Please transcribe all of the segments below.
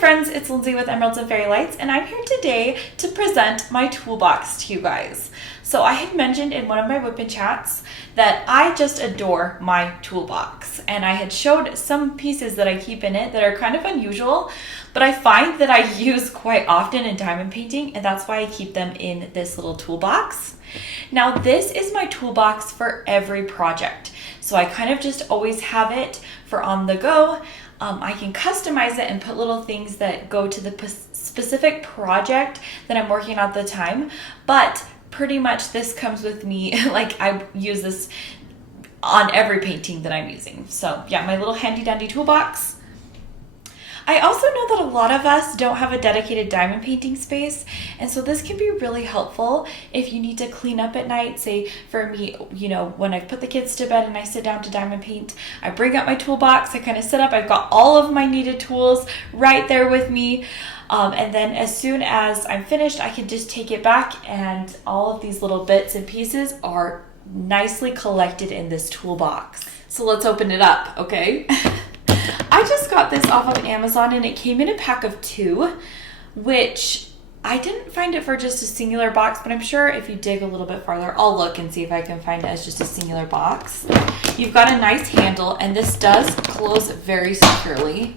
friends, it's Lindsay with Emeralds and Fairy Lights, and I'm here today to present my toolbox to you guys. So I had mentioned in one of my whip chats that I just adore my toolbox, and I had showed some pieces that I keep in it that are kind of unusual, but I find that I use quite often in diamond painting, and that's why I keep them in this little toolbox. Now this is my toolbox for every project, so I kind of just always have it for on the go. I can customize it and put little things that go to the specific project that I'm working on at the time, but pretty much this comes with me. Like, I use this on every painting that I'm using. So yeah, my little handy dandy toolbox. I also know that a lot of us don't have a dedicated diamond painting space, and so this can be really helpful if you need to clean up at night. Say for me, you know, when I put the kids to bed and I sit down to diamond paint, I bring up my toolbox, I kind of sit up, I've got all of my needed tools right there with me. And then as soon as I'm finished, I can just take it back, and all of these little bits and pieces are nicely collected in this toolbox. So let's open it up, okay? I just got this off of Amazon, and it came in a pack of 2, which I didn't find it for just a singular box, but I'm sure if you dig a little bit farther, I'll look and see if I can find it as just a singular box. You've got a nice handle, and this does close very securely.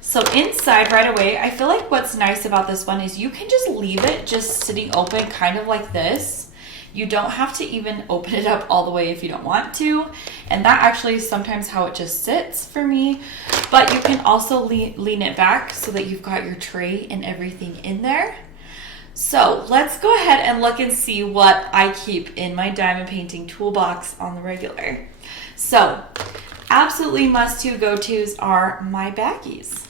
So inside right away, I feel like what's nice about this one is you can just leave it just sitting open kind of like this. You don't have to even open it up all the way if you don't want to. And that actually is sometimes how it just sits for me. But you can also lean it back so that you've got your tray and everything in there. So let's go ahead and look and see what I keep in my diamond painting toolbox on the regular. So absolutely must-to go-tos are my baggies.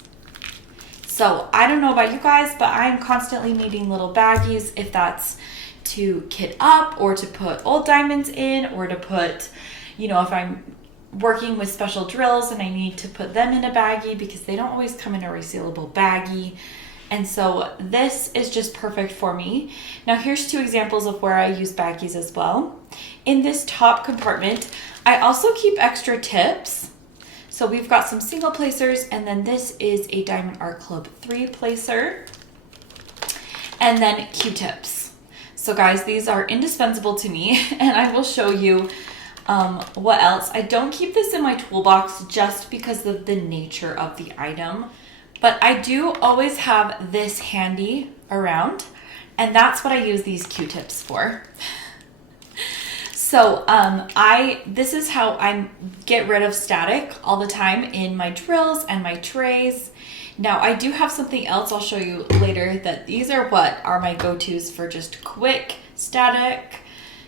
So I don't know about you guys, but I'm constantly needing little baggies, if that's to kit up or to put old diamonds in, or to put, you know, if I'm working with special drills and I need to put them in a baggie because they don't always come in a resealable baggie. And so this is just perfect for me. Now here's 2 examples of where I use baggies as well. In this top compartment, I also keep extra tips. So we've got some single placers, and then this is a Diamond Art Club 3 placer, and then Q-tips. So guys, these are indispensable to me, and I will show you what else. I don't keep this in my toolbox just because of the nature of the item, but I do always have this handy around, and that's what I use these Q-tips for. So this is how I get rid of static all the time in my drills and my trays. Now I do have something else I'll show you later, that these are what are my go-tos for just quick static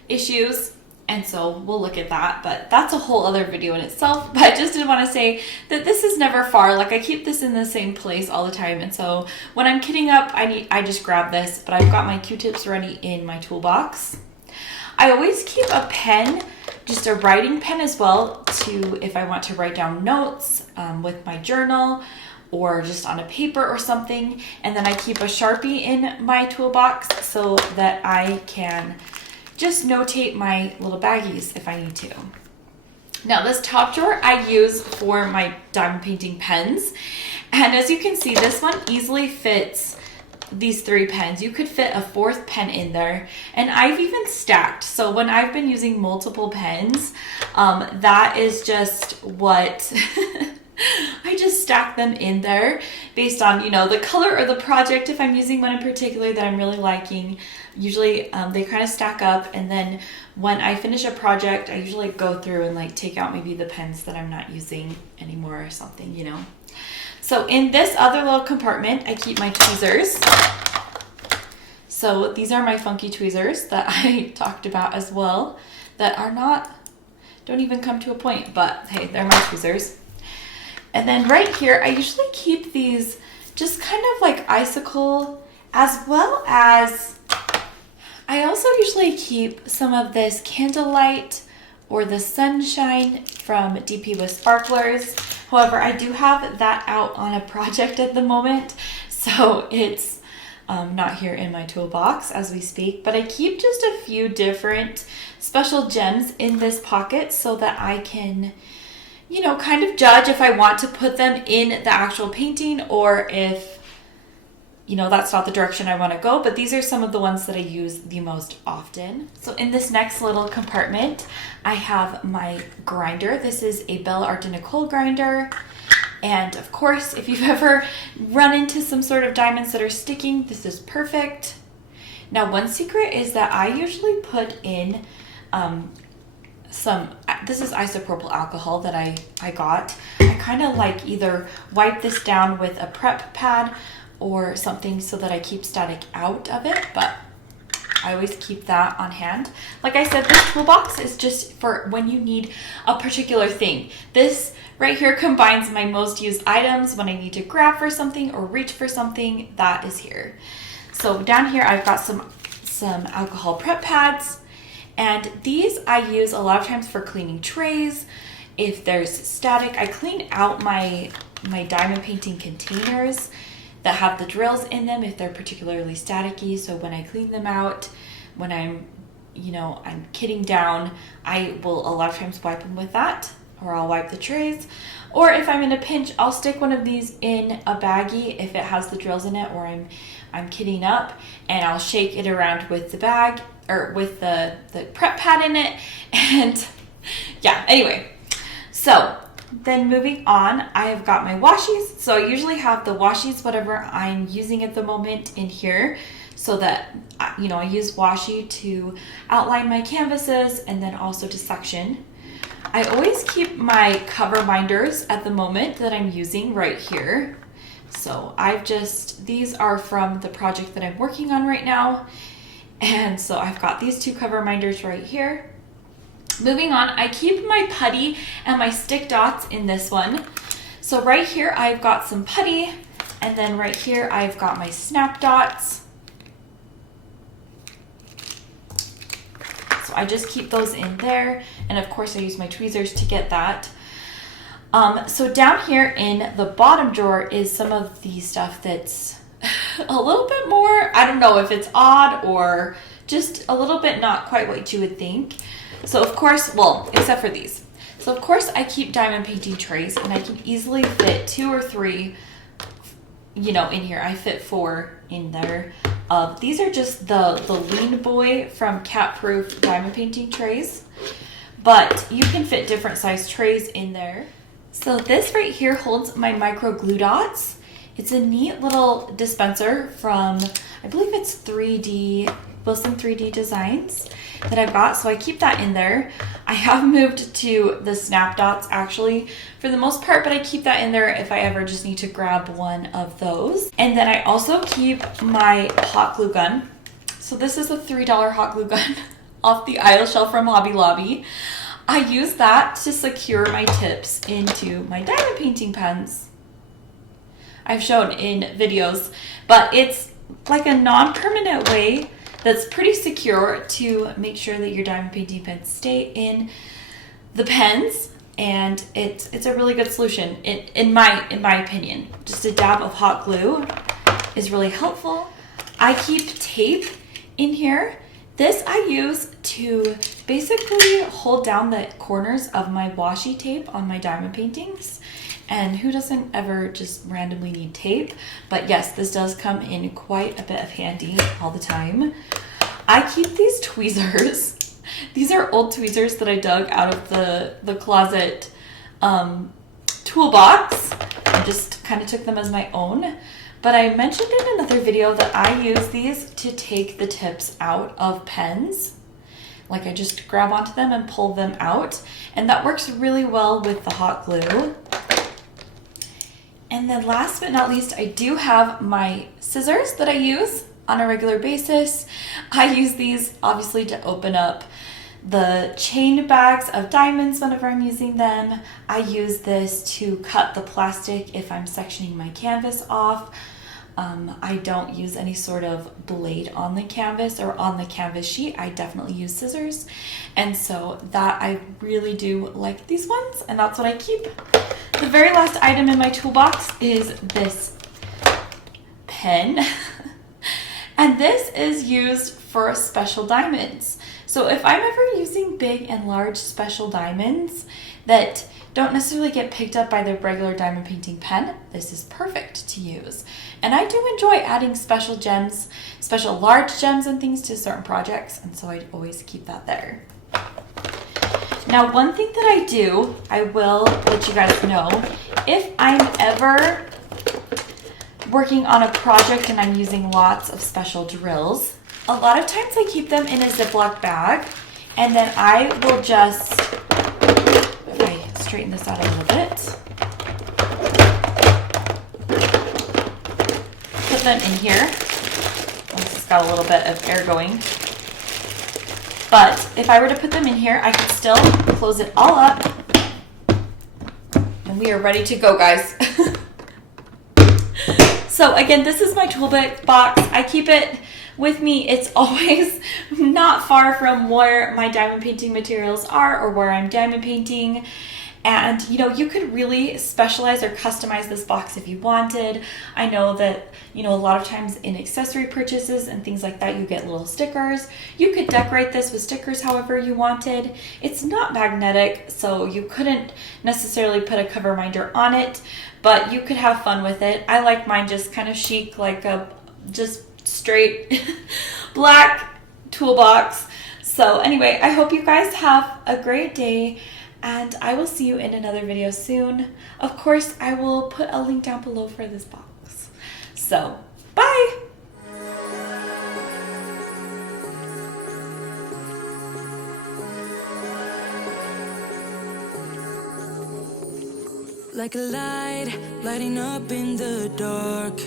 issues. And so we'll look at that, but that's a whole other video in itself. But I just did want to say that this is never far. Like, I keep this in the same place all the time. And so when I'm kitting up, I just grab this, but I've got my Q-tips ready in my toolbox. I always keep a pen, just a writing pen as well, if I want to write down notes with my journal, or just on a paper or something. And then I keep a Sharpie in my toolbox so that I can just notate my little baggies if I need to. Now this top drawer I use for my diamond painting pens. And as you can see, this one easily fits these 3 pens. You could fit a 4th pen in there, and I've even stacked. So when I've been using multiple pens, that is just what I just stack them in there based on, you know, the color or the project. If I'm using one in particular that I'm really liking, usually they kind of stack up, and then when I finish a project, I usually go through and like take out maybe the pens that I'm not using anymore or something, you know. So in this other little compartment, I keep my tweezers. So these are my funky tweezers that I talked about as well, that don't even come to a point, but hey, they're my tweezers. And then right here, I usually keep these just kind of like icicle, as well as I also usually keep some of this candlelight or the sunshine from DP with sparklers. However, I do have that out on a project at the moment, so it's not here in my toolbox as we speak, but I keep just a few different special gems in this pocket so that I can, you know, kind of judge if I want to put them in the actual painting or if, you know, that's not the direction I want to go. But these are some of the ones that I use the most often. So in this next little compartment, I have my grinder. This is a Bella Art de Nicole grinder. And of course, if you've ever run into some sort of diamonds that are sticking, this is perfect. Now, one secret is that I usually put in this is isopropyl alcohol that I got. I kind of like either wipe this down with a prep pad or something so that I keep static out of it, but I always keep that on hand. Like I said, this toolbox is just for when you need a particular thing. This right here combines my most used items when I need to grab for something or reach for something. That is here. So down here I've got some alcohol prep pads, and these I use a lot of times for cleaning trays. If there's static, I clean out my diamond painting containers that have the drills in them if they're particularly staticky. So when I clean them out, when I'm kitting down, I will a lot of times wipe them with that, or I'll wipe the trays. Or if I'm in a pinch, I'll stick one of these in a baggie if it has the drills in it, or I'm kitting up, and I'll shake it around with the bag or with the prep pad in it. And yeah, anyway, so then moving on, I have got my washies. So I usually have the washies, whatever I'm using at the moment, in here, so that, you know, I use washi to outline my canvases and then also to section. I always keep my Coverminders at the moment that I'm using right here. So these are from the project that I'm working on right now. And so I've got these two Coverminders right here. Moving on, I keep my putty and my stick dots in this one. So right here, I've got some putty, and then right here, I've got my snap dots. So I just keep those in there. And of course, I use my tweezers to get that. So down here in the bottom drawer is some of the stuff that's a little bit more, I don't know if it's odd or just a little bit not quite what you would think. So of course, well, except for these. So of course I keep diamond painting trays, and I can easily fit 2 or 3, you know, in here. I fit 4 in there. These are just the Lean Boy from Cat Proof diamond painting trays, but you can fit different size trays in there. So this right here holds my micro glue dots. It's a neat little dispenser from, I believe it's Wilson 3D Designs that I've got, so I keep that in there. I have moved to the snap dots actually for the most part, but I keep that in there if I ever just need to grab one of those. And then I also keep my hot glue gun. So this is a $3 hot glue gun off the aisle shelf from Hobby Lobby. I use that to secure my tips into my diamond painting pens. I've shown in videos, but it's like a non-permanent way that's pretty secure to make sure that your diamond painting pens stay in the pens, and it's a really good solution in my opinion. Just a dab of hot glue is really helpful. I keep tape in here. This I use to basically hold down the corners of my washi tape on my diamond paintings. And who doesn't ever just randomly need tape? But yes, this does come in quite a bit of handy all the time. I keep these tweezers. These are old tweezers that I dug out of the closet toolbox. I just kind of took them as my own. But I mentioned in another video that I use these to take the tips out of pens. Like I just grab onto them and pull them out. And that works really well with the hot glue. And then last but not least, I do have my scissors that I use on a regular basis. I use these obviously to open up the chain bags of diamonds whenever I'm using them. I use this to cut the plastic if I'm sectioning my canvas off. I don't use any sort of blade on the canvas or on the canvas sheet. I definitely use scissors. And so that I really do like these ones, and that's what I keep. The very last item in my toolbox is this pen. And this is used for special diamonds. So if I'm ever using big and large special diamonds that don't necessarily get picked up by the regular diamond painting pen, this is perfect to use. And I do enjoy adding special gems, special large gems and things to certain projects, and so I always keep that there. Now, one thing that I do, I will let you guys know, if I'm ever working on a project and I'm using lots of special drills, a lot of times I keep them in a Ziploc bag, and then I will just, if I straighten this out a little bit, put them in here. This has got a little bit of air going. But if I were to put them in here, I can still close it all up, and we are ready to go, guys. So again, this is my toolbox box. I keep it with me. It's always not far from where my diamond painting materials are or where I'm diamond painting. And you know, you could really specialize or customize this box if you wanted. I know that, you know, a lot of times in accessory purchases and things like that, you get little stickers. You could decorate this with stickers however you wanted. It's not magnetic, so you couldn't necessarily put a Coverminder on it, but you could have fun with it. I like mine just kind of chic, like a just straight black toolbox. So anyway, I hope you guys have a great day, and I will see you in another video soon. Of course, I will put a link down below for this box. So, bye! Like a light, lighting up in the dark.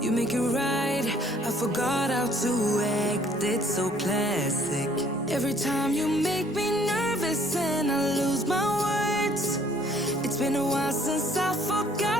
You make it right, I forgot how to act. It's so classic. Every time you make me nervous and I lose my words. It's been a while since I forgot